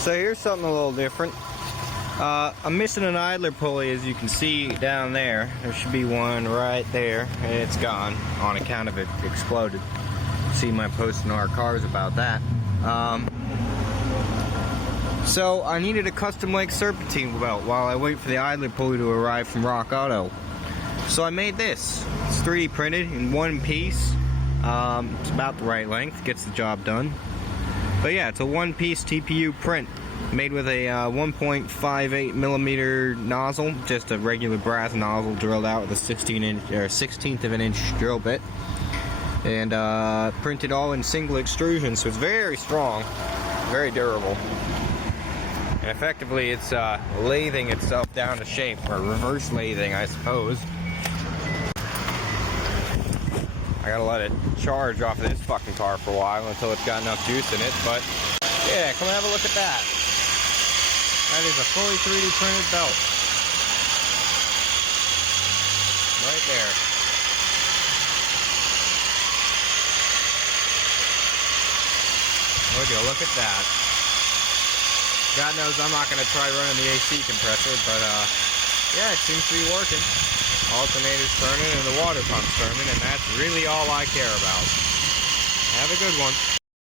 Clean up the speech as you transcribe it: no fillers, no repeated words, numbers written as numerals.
So here's something a little different. I'm missing an idler pulley, as you can see down there. There should be one right there, and it's gone on account of it exploded. See my post in our cars about that. So I needed a custom length serpentine belt while I wait for the idler pulley to arrive from Rock Auto. So I made this. It's 3D printed in one piece. It's about the right length, gets the job done. But yeah, it's a one-piece TPU print made with a 1.58 millimeter nozzle, just a regular brass nozzle drilled out with a 16th of an inch drill bit, and printed all in single extrusion, so it's very strong, very durable, and effectively it's lathing itself down to shape, or reverse lathing, I suppose. I gotta let it charge off of this fucking car for a while until it's got enough juice in it, but yeah, come have a look at that. That is a fully 3D printed belt. Right there. Would you look at that. God knows I'm not going to try running the AC compressor, but yeah, it seems to be working. Alternator's turning and the water pump's turning, and that's really all I care about. Have a good one.